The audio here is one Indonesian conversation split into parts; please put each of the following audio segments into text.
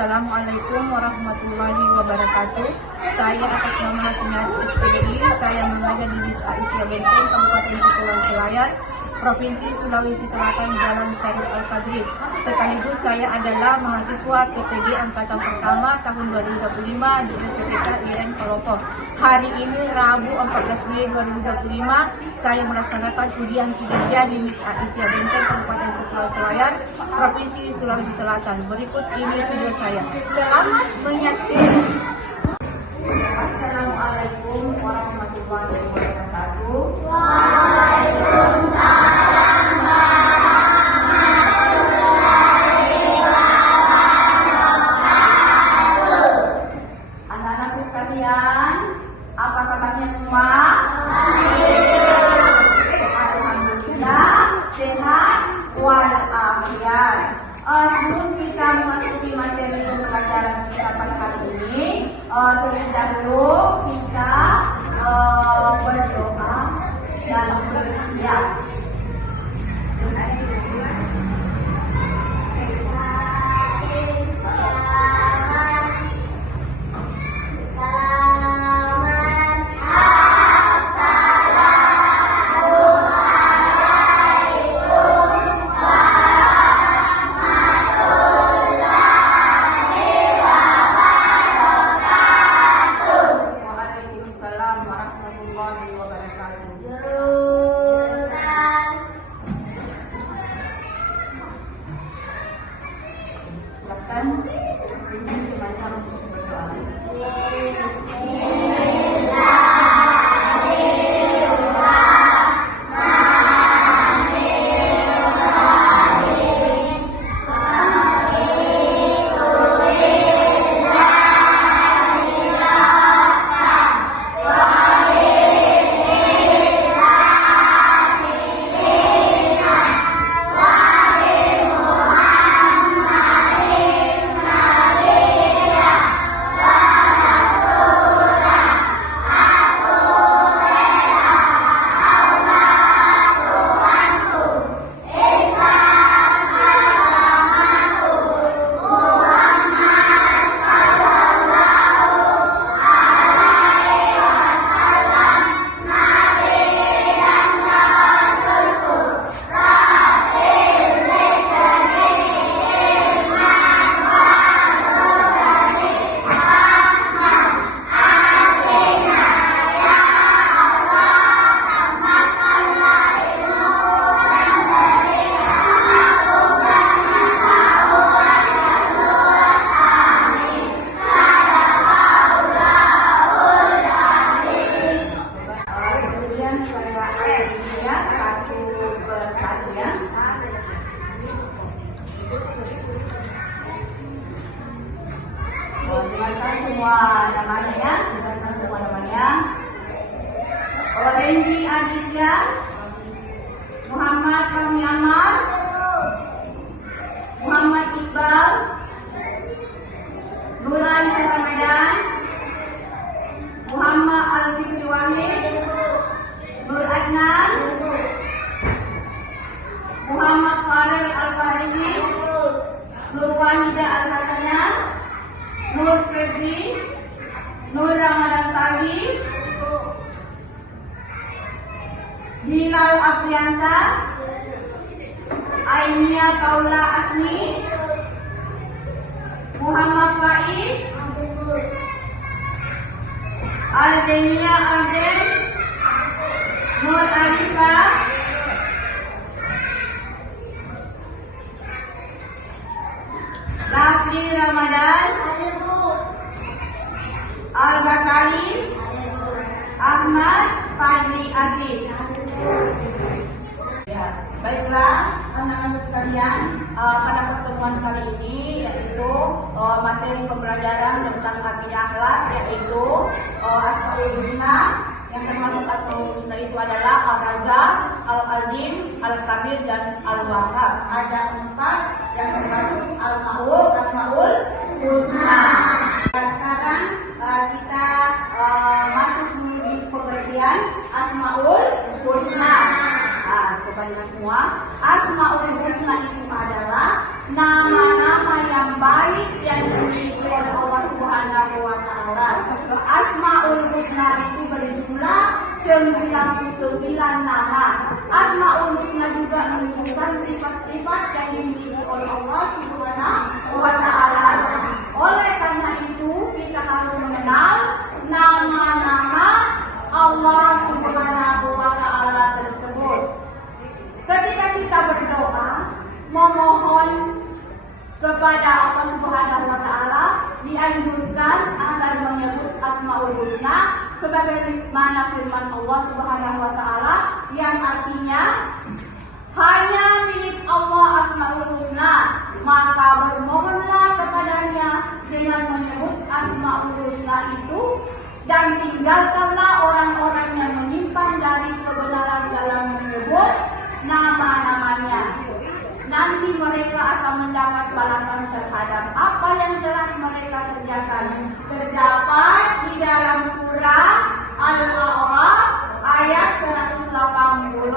Assalamualaikum warahmatullahi wabarakatuh. Saya atas nama Sumiati SPDI, saya mengajar di Desa Aisyah Benteng, Kabupaten Kepulauan Selayar, Provinsi Sulawesi Selatan, Jalan Syarif Al-Qadri. Sekaligus saya adalah mahasiswa PPG Angkatan Pertama tahun 2025 di STTK IN Palopo. Hari ini Rabu 14 Mei 2025, saya melaksanakan ujian kinerja di Desa Aisyah Benteng, Kabupaten Kepulauan Selayar, Provinsi Sulawesi Selatan. Berikut ini video saya. Selamat menyaksikan. Assalamualaikum warahmatullahi wabarakatuh. Anak-anakku sekalian, apa kabarnya semua? Alhamdulillah, sehat walafiat. Sebelum kita memasuki materi pembelajaran kita pada hari ini, terlebih dahulu kita berdoa dalam berikhtiar. Jelaskan semua namanya, jelaskan semua namanya. Orenji Aditya, Muhammad Fahmi Ammar, Muhammad Iqbal, Nuran Ramadan, Muhammad Al-Fikri Wahid, Nur Adnan, Muhammad Farel Al-Fahri, Nur Wahida Al-Hasanah, Nur Febri, Nur Ramadan Tali, Hilal Afriansa, Ainia Paula Asni, Muhammad Faiz, Aldenia Alden, Nur Arifah, Rafli Ramadan, Al-Ghazali, Ahmad Fadli Aziz. Ya, baiklah anak-anak sekalian, pada pertemuan kali ini yaitu materi pembelajaran tentang akidah akhlak, yaitu Asmaul Husna. Yang termasuk Asmaul Husna itu adalah Al-Razak, Al-Azim, Al-Kabir, dan Al-Wahhab. Ada 4 yang termasuk Asmaul Husna. Sekarang kita masuk di pengertian Asmaul Husna. Kepada semua, Asmaul Husna itu adalah nama-nama yang baik dan Asmaul Husna itu berjumlah 99 nama. Asmaul Husna juga menunjukkan sifat-sifat yang dimiliki oleh Allah Subhanahu wa Ta'ala. Oleh karena itu kita harus mengenal nama-nama Allah Subhanahu wa Ta'ala tersebut. Ketika kita berdoa memohon kepada Allah Subhanahu wa Ta'ala, dianjurkan agar menyebut Asmaul Husna sebagaimana firman Allah Subhanahu wa Ta'ala yang artinya hanya milik Allah Asmaul Husna, maka bermohonlah kepadanya dengan menyebut Asmaul Husna itu, dan tinggalkanlah orang-orang yang menyimpan dari kebenaran dalam menyebut nama-namanya. Nanti mereka akan mendapat balasan terhadap apa yang telah mereka kerjakan. Terdapat di dalam surah Al-A'raf ayat 180.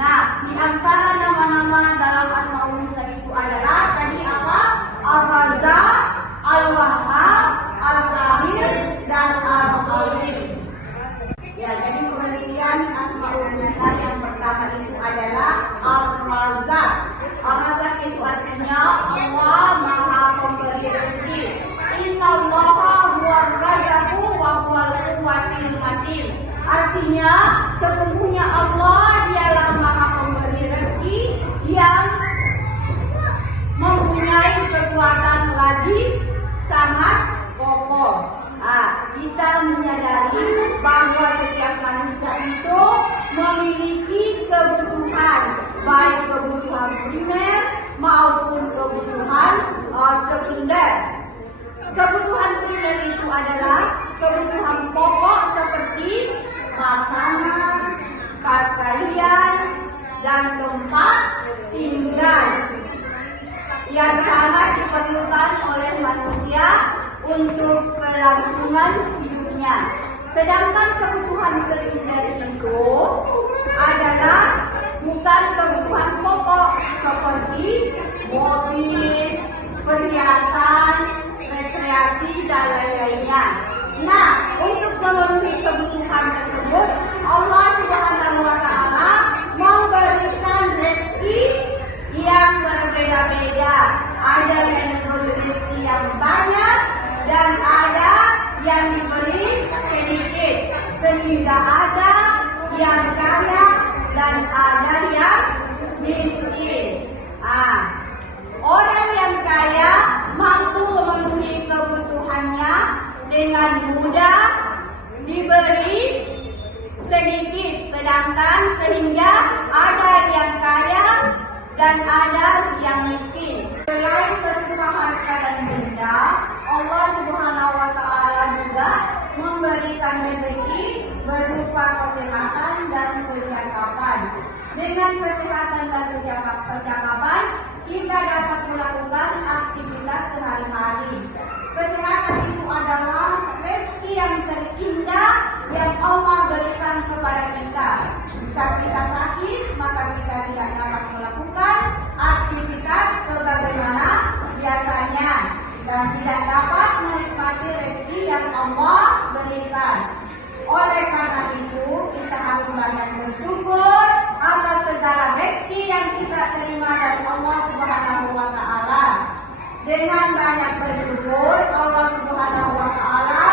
Nah, di antara nama-nama dalam Asmaul Husna itu adalah tadi apa? Ar-Razzaq, Al-Wahhab, Al-Qahir, dan Al-Qadir. Ya, jadi pengertian Asmaul Husna yang pertama itu adalah Ar-Razzaq. Ar-Razzaq itu artinya Allah Maha Pemberi rezeki. Innallaha huwar razzaqu wa huwal quwwatul matin. Artinya sesungguhnya Allah dialah Maha Pemberi rezeki yang mempunyai kekuatan lagi sangat kokoh. Kita menyadari bahwa setiap manusia itu memiliki kebutuhan, baik kebutuhan primer maupun kebutuhan sekunder. Kebutuhan primer itu adalah kebutuhan pokok seperti makanan, pakaian, dan tempat tinggal yang sangat diperlukan oleh manusia untuk kelangsungan hidupnya. Sedangkan kebutuhan sekunder itu adalah bukan kebutuhan pokok seperti mobil, perhiasan, rekreasi, dan lain-lainnya. Nah, untuk memenuhi kebutuhan tersebut, Allah Subhanahu wa Ta'ala memberikan rezeki yang berbeda-beda. Ada yang diberi rezeki yang banyak dan ada yang diberi sedikit, sehingga ada yang kaya dan ada yang miskin. Orang yang kaya mampu memenuhi kebutuhannya dengan mudah, diberi sedikit, sedangkan sehingga ada yang kaya dan ada yang miskin. Selain berupa harta dan benda, Allah Subhanahu wa Ta'ala juga memberikan rezeki berupa kesehatan dan kecakapan. Dengan kesehatan dan kecakapan, kita dapat melakukan aktivitas sehari-hari. Kesehatan itu adalah rezeki yang terindah yang Allah berikan kepada kita. Jika kita sakit, maka kita tidak dapat melakukan aktivitas sebagaimana biasanya dan tidak dapat menikmati rezeki yang Allah berikan. Oleh karena itu, kita harus banyak bersyukur atas segala rezeki yang kita terima dari Allah Subhanahu wa Ta'ala. Dengan banyak bersyukur, Allah Subhanahu wa Ta'ala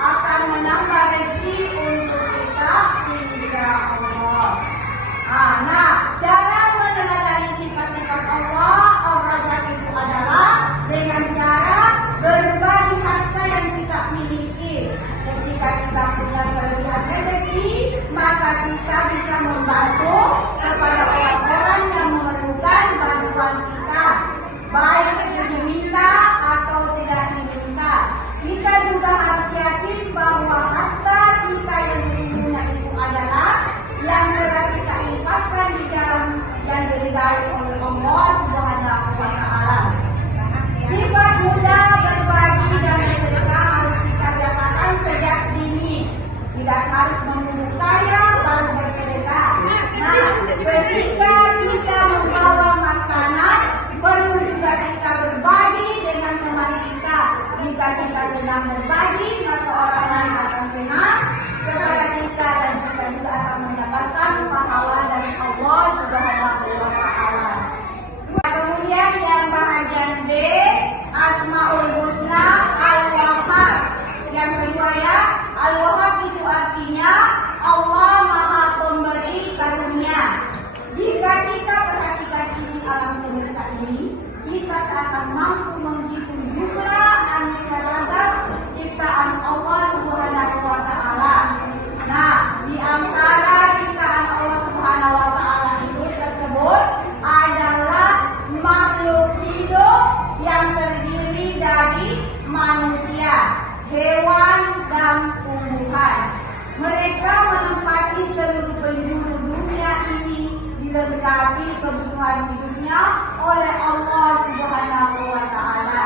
akan menambah rezeki untuk kita, insya Allah. Nah, cara meneladani sifat-sifat Allah, Ar-Razzaq itu adalah dengan cara berbagi harta yang kita miliki. Ketika kita punya kelebihan rezeki, maka kita bisa membantu kepada orang-orang yang memerlukan bantuan kita, baik itu diminta atau tidak diminta. Kita juga harus yakin bahwa harta kita yang sesungguhnya itu adalah yang telah kita infakkan di dalam yang diridai oleh Allah Subhanahu wa Ta'ala. Sifat muda, berbagi, dan bersedekah harus kita biasakan sejak dini. Tidak harus menunggu kaya baru bersedekah. Nah, ketika kita membawa makanan, perlu juga kita berbagi dengan teman kita. Jika kita sedang berbagi, maka manusia, hewan, dan tumbuhan. Mereka menempati seluruh penjuru dunia ini dilengkapi kebutuhan hidupnya oleh Allah Subhanahu wa Ta'ala.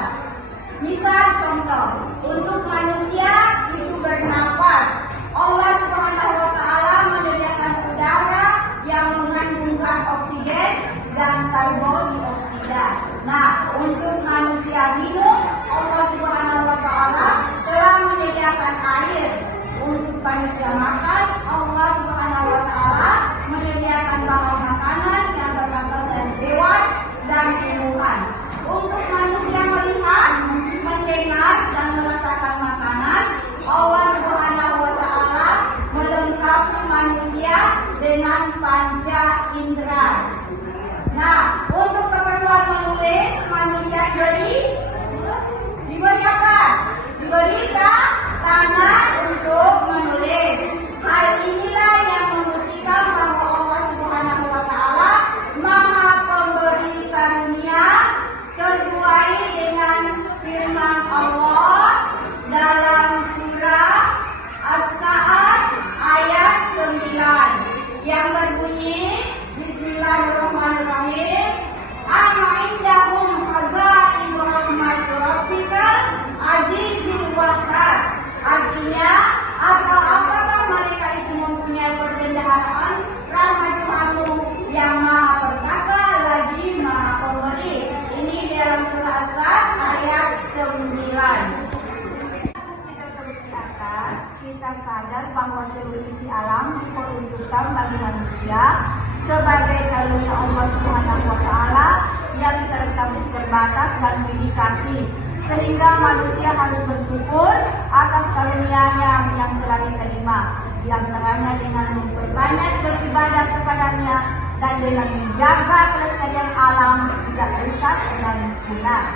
Misal contoh, untuk manusia itu bernapas, Allah Subhanahu wa Ta'ala menyediakan udara yang mengandung gas oksigen dan karbon dioksida. Nah, untuk manusia minum, Allah Subhanahu wa Ta'ala telah menyediakan air. Untuk manusia makan, Allah Subhanahu wa Ta'ala menyediakan bahan makanan yang berasal dari hewan dan tumbuhan. Untuk manusia melihat, mendengar, dan merasakan makanan, Allah Subhanahu wa Ta'ala melengkapi manusia dengan panca indera. Nah, untuk keperluan menulis, manusia diberi apa? Diberi tangan untuk menulis. Hal inilah yang membuktikan bahwa Allah Subhanahu wa Ta'ala Maha Pemberi karunia sesuai dengan firman Allah dalam surah As-Sa'ad ayat 9 yang berbunyi, Bismillahirrahmanirrahim. Am indahum khazainu rahmati rabbika azizil wahhab. Artinya, apakah mereka itu mempunyai perbendaharaan rahmat Tuhanmu yang maha perkasa lagi maha pemberi. Ini dalam surah As-Sa'ad ayat 9. Kita sadar bahwa seluruh isi alam diperuntukkan bagi manusia sebagai karunia Allah Subhanahu wa Ta'ala yang terbatas dan limitasi, sehingga manusia harus bersyukur atas karunia-Nya yang telah diterima, di antaranya dengan memperbanyak beribadah kepadanya dan dengan menjaga kelestarian alam tidak rusak dan punah.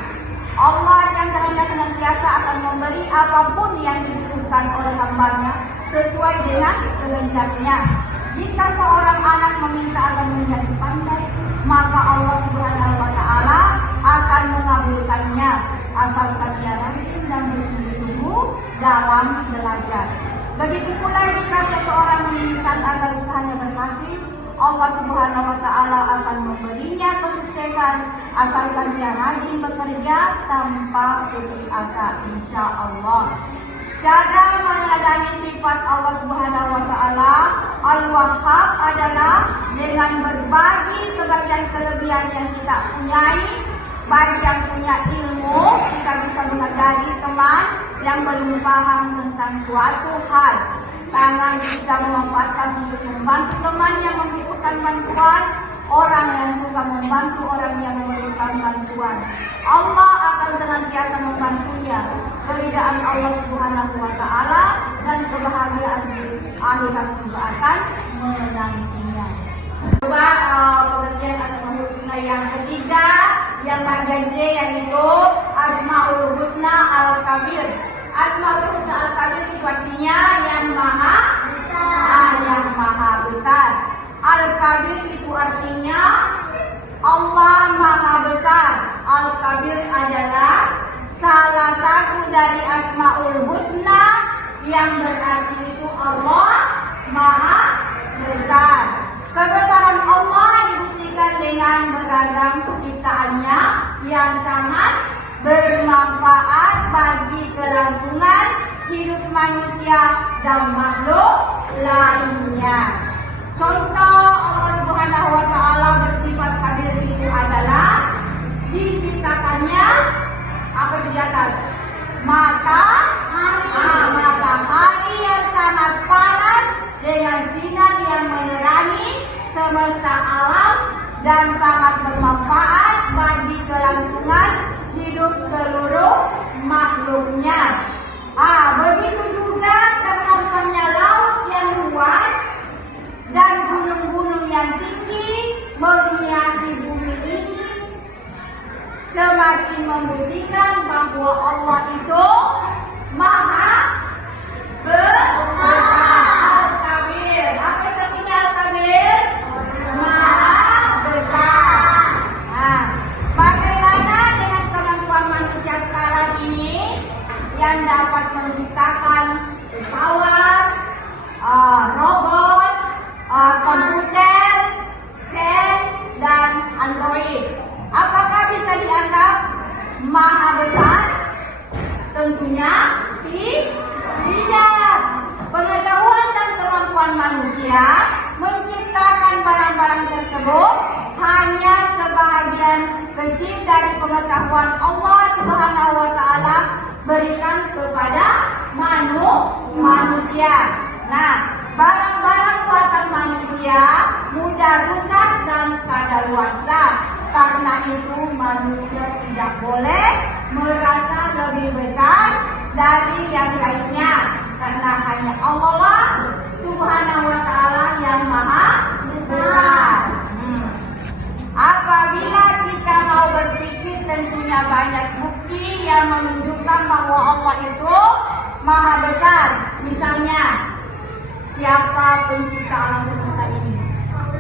Allah yang terhadap senantiasa akan memberi apapun yang dibutuhkan oleh hamba-Nya sesuai dengan kehendaknya. Jika seorang anak meminta agar menjadi pandai, maka Allah Subhanahu wa Ta'ala akan mengabulkannya, asalkan ia rajin dan bersungguh-sungguh dalam belajar. Begitu pula jika seseorang menginginkan agar usahanya berhasil, Allah Subhanahu wa Ta'ala akan memberinya kesuksesan asalkan dia rajin bekerja tanpa putus asa, insya Allah. Cara meneladani sifat Allah Subhanahu wa Ta'ala Al-Wahhab adalah dengan berbagi sebagian kelebihan yang kita punyai. Bagi yang punya ilmu, kita bisa mengajari teman yang belum paham tentang suatu hal. Tangan kita memanfaatkan untuk membantu teman yang membutuhkan bantuan, orang yang suka membantu orang yang memerlukan bantuan. Allah akan senantiasa membantunya. Keridaan Allah Subhanahu wa Ta'ala dan kebahagiaan di akhirat juga akan menantinya. Coba pengertian Asmaul Husna yang ketiga, yang bagian C, yaitu Asmaul Husna Al-Kabir. Asmaul Husna Al-Kabir itu artinya yang maha besar. Yang maha besar. Al-Kabir itu artinya Allah maha besar. Al-Kabir adalah salah satu dari Asmaul Husna yang berarti itu Allah maha besar. Kebesaran Allah dibuktikan dengan beragam ciptaannya yang sangat bermanfaat bagi kelangsungan hidup manusia dan makhluk lainnya. Contoh Allah Subhanahu wa Ta'ala bersifat kabir itu adalah diciptakannya apa di atas? Matahari yang sangat panas dengan sinar yang menerangi semesta alam dan sangat bermanfaat bagi kelangsungan hidup seluruh makhluknya. Begitu juga terhamparnya laut yang luas dan gunung-gunung yang tinggi menghiasi bumi ini, semakin membuktikan bahwa Allah itu maha besar. Al-Kabir. Apa itu artinya Al-Kabir? Maha besar. Bagaimana dengan kemampuan manusia sekarang ini? yang dapat menciptakan pesawat, robot, komputer, scan, dan Android. Apakah bisa dianggap maha besar? Tentunya tidak. Pengetahuan dan kemampuan manusia menciptakan barang-barang tersebut hanya sebahagian kecil dari pengetahuan Allah Subhanahu wa taala berikan kepada manusia. Nah, barang-barang buatan manusia mudah rusak dan kadaluarsa. Karena itu manusia tidak boleh merasa lebih besar dari yang lainnya. Karena hanya Allah Subhanahu wa taala yang maha besar. Apabila kita mau berpikir, tentunya banyak bukti yang menunjukkan bahwa Allah itu maha besar. Misalnya, siapa pencipta alam semesta ini?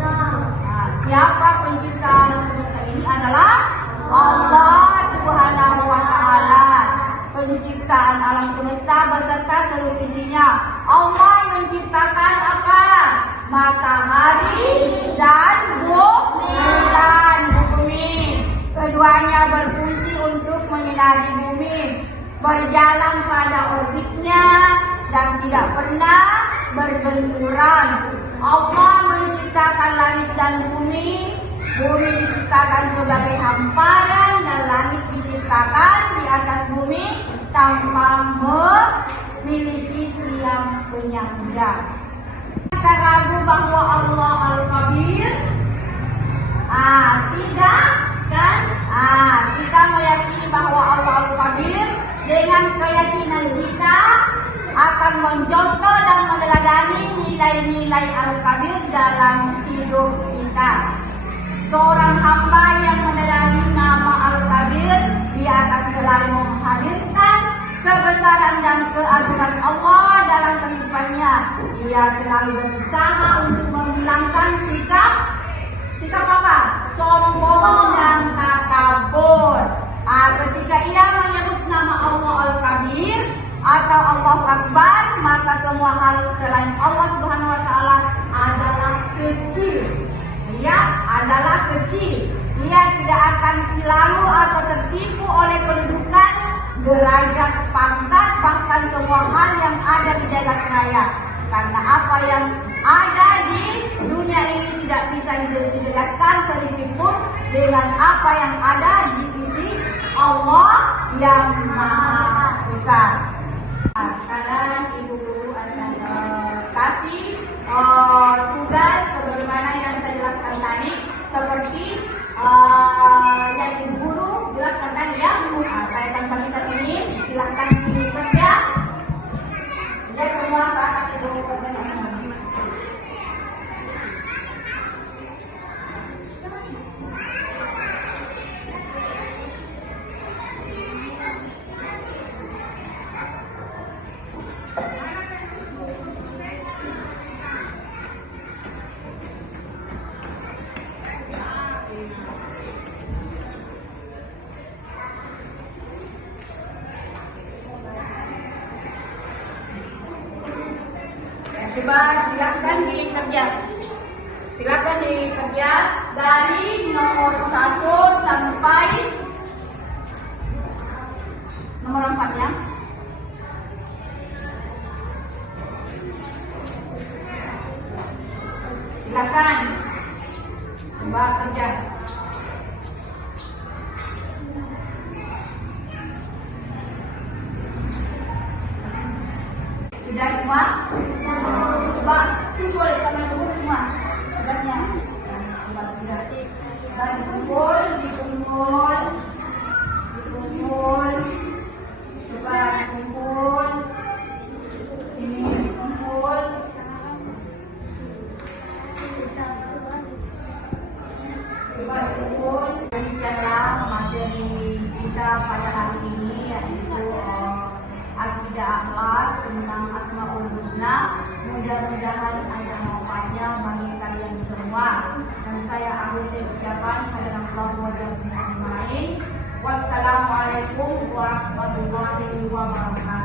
Nah, siapa pencipta alam semesta ini adalah Allah Subhanahu wa taala. Penciptaan alam semesta beserta seluruh isinya. Allah menciptakan apa? Matahari dan bulan bumi. Keduanya berfungsi untuk menyinari bumi, berjalan pada orbitnya dan tidak pernah berbenturan. Allah menciptakan langit dan bumi. Bumi diciptakan sebagai hamparan dan langit diciptakan di atas bumi tanpa memiliki tiang penyangga. Kita ragu bahwa Allah Al-Kabir? Tidak kan? Kita meyakini bahwa Allah Al-Kabir dengan keyakinan kita akan mencontoh dan meneladani nilai-nilai Al-Kabir dalam hidup kita. Seorang hamba yang meneladani nama Al-Kabir, dia akan selalu menghadirkan kebesaran dan keagungan Allah dalam kehidupannya. Ia selalu berusaha untuk menghilangkan sikap apa? Sombong dan takabur. Ketika ia menyebut nama Allah Al-Kabir atau Allah Akbar, maka semua hal selain Allah Subhanahu wa taala adalah kecil. Ia adalah kecil. Ia tidak akan selalu atau tertipu oleh kedudukan, derajat, pangkat, bahkan semua hal yang ada di jagat raya. Karena apa yang ada di dunia ini tidak bisa didekatkan sedikit pun dengan apa yang ada di sisi Allah yang maha besar. Sekarang Ibu Guru akan kasih tugas sebagaimana yang saya jelaskan tadi, seperti yang Ibu Guru jelaskan tadi ya. Saya akan bagikan ini, silahkan dikerja. Ya, semua ke atas Ibu kerja. Coba silakan dikerja. Silakan dikerja dari nomor 1 sampai nomor 4 ya. Silakan. Coba kerja. Sudah semua? Coba kumpul sama ibu semua tugasnya. Coba sudah. Dan dikumpul. Coba dikumpul. Ini dikumpul. Coba dikumpul. Demikianlah materi kita pada hari ini, yaitu akidah akhlak tentang Asmaul Husna. Mudah-mudahan ada manfaatnya bagi kalian semua. Dan saya akhiri ucapan Hadranallahi wa jalla ajmain. Wassalamualaikum warahmatullahi wabarakatuh.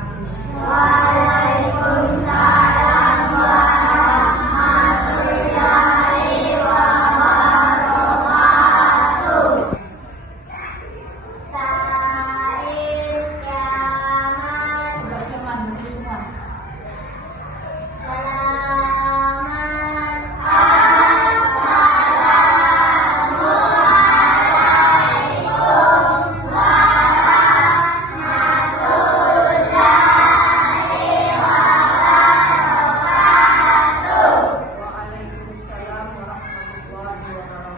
wabarakatuh.